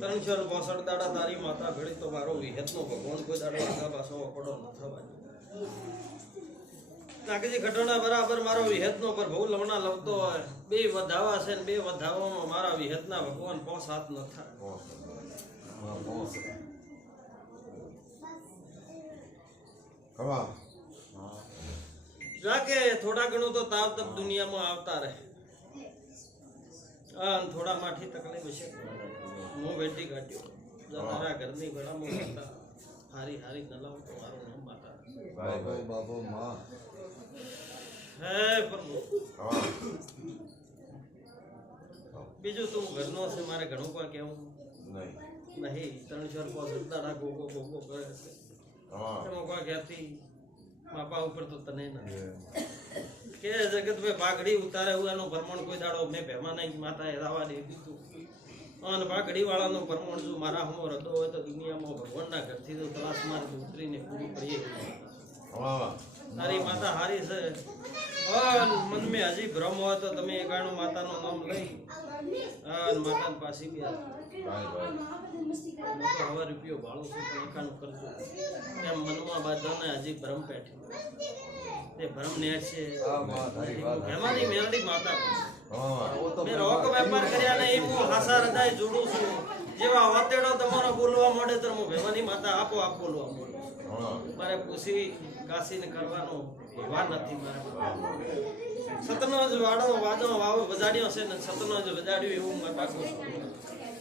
365 દાડા તારી માતા ભેળી તો મારો વિહેતનો ભગવાન કોઈ દાડો આગા પાછો પડો ન થવાનો. નાગજી ઘટોણા બરાબર મારો વિહેતનો પર બહુ લમણા લવતો હોય. બે વધાવા છે ને બે વધાવામાં મારા વિહેતના ભગવાન 5 હાથ ન થાય. જાકે થોડા ઘણું તો તાવ તપ દુનિયામાં આવતા રહે. થોડા માઠી તકલીફ છે. હું બેટી કાઢ્યો તારા ઘરની ગળામાં હતા હારી હારી નલાવ તો મારું નામ માતા. બાબો માં હે પ્રભુ. બીજું તું ઘરનો છે મારે ઘણું કોઈ કેવું નહીં. 365 દાડા ગોગો ગોગો કરે છે એમાં કોઈ કહેતી બાપા ઉપર તો તને નથી કે જગત ભાઈ પાઘડી ઉતારે એનું પ્રમાણ કોઈ દાડો મેં ભેમા નહીં માતા એ રાવા દે દીધું. અને પાઘડી વાળાનો પ્રમાણ જો મારા હમો રતો હોય તો દુનિયામાં ભગવાનના ઘરથી તો ત્રાસ મારે ઉતરીને પૂરી પડીએ. તારી માતા હારી છે. મન મેં હજી ભ્રમ હોય તો તમે એકાણું માતાનું નામ લઈ અને માતાની પાછી બી હવે રૂપિયો ભાડો છું પણ એકાણું કરજો એમ મનમાં બાધાને હજી ભ્રમ પેઠી તે ભ્રમ ને છે એમાંની મેલડી માતા મેં રોક વેપાર કર્યા ને હું હાસા હૃદય જોડું છું. જેવા વાતેડો તમારો બોલવા માંડે તો હું ભેવાની માતા આપો આપ બોલવા માંડે. મારે પૂછી કાશીને કરવાનો એવા નથી. મારે સતનો જ વાડો વાદો વાવો વજાડ્યો છે ને સતનો જ વજાડ્યું એવું માતા કહું છું.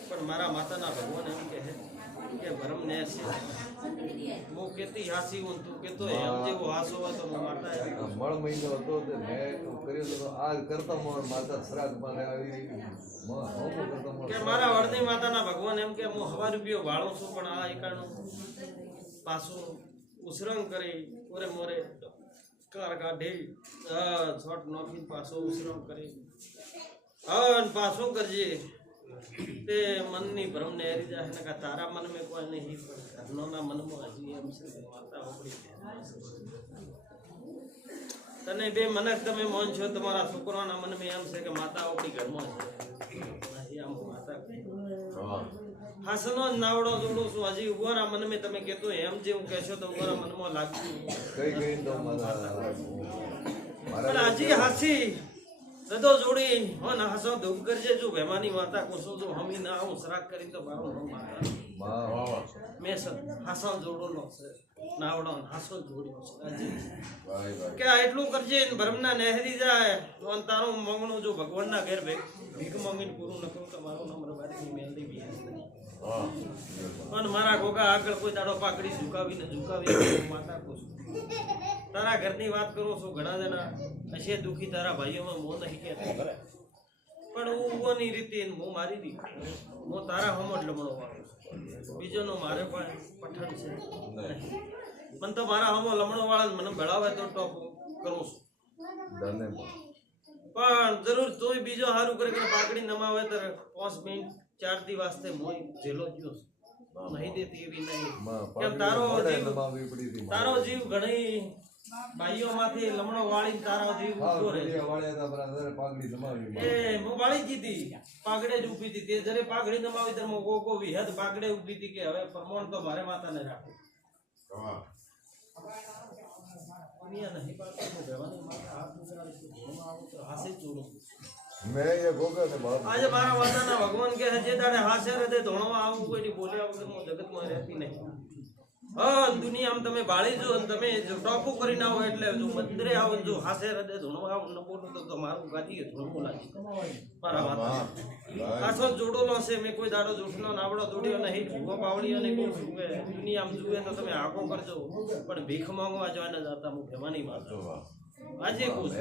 પણ મારા માતાના ભગવાન એમ કહે કે ભરમ ને છે હું કેતી હાસી હું તું કેતો એમ જેવો હાસો હોય તો માતા મળ મહિનો હતો તે મેં કર્યો તો આ કરતા મોર માતા શ્રાદ્ધ માં આવી કે મારા વડની માતાના ભગવાન એમ કે હું હવા રૂપિયો વાળું છું પણ આ એકાણું પાછું ઉસરંગ કરી ઓરે મોરે કાર કાઢી છોટ નોખી પાછો ઉસરંગ કરી પાછું કરજે તે મનની ભ્રમ ને હરી જાય ને તારા મન મેં કોઈ નહીં ઘરનોના મનમાં હજી એમ છે માતા ઉપડી તને બે મનક તમે મોન છો તમારા છોકરાના મન મેં એમ છે કે માતા ઉપડી ઘરમાં છે આમ માતા હાસનો નાવડો જોડું છું હજી ઉભોરા મન મેં તમે કહેતો એમ જે હું કહેશો તો ઉભોરા મનમાં લાગતું પણ હજી હાસી રદો જોડી હો ના હાસો ધૂપ કરજે જો ભેમાની માતા કોસો જો હમી ના આવું સરાક કરી તો મારો માતા મેં હાસો જોડોનો છે નાવડો હાસો જોડ્યો છે કે એટલું કરજે ભરમના નહેરી જાય તો તારું મંગણું જો ભગવાનના ઘેર ભીખ માંગીને પૂરું ન કરું તો મારું નામ રબારી મેલડી બી અને મારા ગોગા આગળ કોઈ દાડો પાકડી ઝુકાવી માતા કોસો તારા ઘરની વાત કરો છો ઘણા જણા હશે દુખી તારા ભાઈઓમાં મો નહીં કહેતો પણ હું ઉગોની રીતે હું મારી દી હું તારા હમો જ લમણો વાળું બીજોનો મારે પણ પઠણ છે પણ તો મારા હમો લમણો વાળા મને ભળાવે તો ટોપ કરું છું પણ જરૂર તોય બીજો સારું કરે પાકડી નમાવે તો 5 મિનિટ 4 દી વાસ્તે મોય જેલો ગયો નહીં દેતી એવી નહીં કેમ તારો જીવ ઘણી ભાઈઓમાંથી લમણો વાળી તારો જીવ ઉભો રહે એ હું વાળી જીતી પાઘડે જ ઊભી હતી તે જરે પાઘડી નમાવી ત્યારે ગોગો વિહદ પાઘડે ઊભી હતી કે હવે પ્રમાણ તો મારે માતાને રાખો દુનિયા નહીં પાડતી હું ભેવાની માતા હાથ નીકળાવીશું ઘરમાં આવું તો હાસે જ જોડું આજે મારા માતાના ભગવાન કે જે દાડે હાસે હૃદય ધોણવા આવું કોઈની બોલ્યા વગર હું જગતમાં રહેતી નહીં. દુનિયામાં તમે બાળી જો તમે ટોપું કરીને આવો એટલે જો મંદિરે આવો જો હાસે હૃદય ધોણવા આવો ન બોલું તો મારું ગાજી ધોણવું લાગી મારા માતા હાસો જોડોલો છે મેં કોઈ દાડો જૂઠનો નાવડો જોડ્યો નહીં ભૂગો પાવડીઓ ને કોઈ જુએ દુનિયામાં જુએ તો તમે આંખો કરજો પણ ભીખ માંગવા જવાના જતા હું ભેવાની માતા આજે પૂછ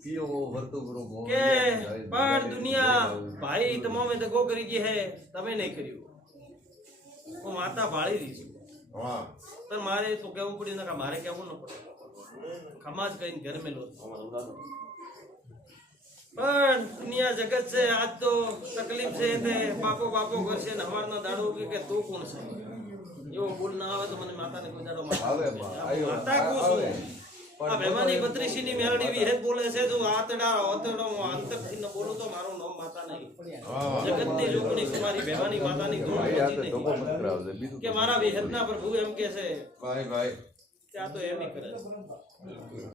કે પણ દુનિયા ભાઈ તમામે દગો કરી ગઈ હે તમે નહીં કર્યું હું માતા ભાળી રહી છું તો મારે તો કેવું પડ્યું ને મારે કેવું ન પડે ખમાજ કહીને ઘર મેલો પણ દુનિયા જગત છે આજ તો તકલીફ છે તે બાપો બાપો કરશે ને હવારનો દાડો કે તું કોણ છે એવો બોલ ના આવે તો મને માતાને કોઈ દાડો માતા કહું છું આ ભેમાની બત્રીસીની મેલડી વિહેત બોલે છે જો આતડા ઓતડો હું અંતરથી ન બોલું તો મારું નામ માતા નહીં જગતની જોગણી કુમારી ભેમાની માતાની ધૂળ ભાઈ આ તો પહોંચી ધોકો નહીં. મત કરાવજે બીજું કે મારા વિહેતના પ્રભુ એમ કે છે ભાઈ ત્યાં તો એમ કરે છે.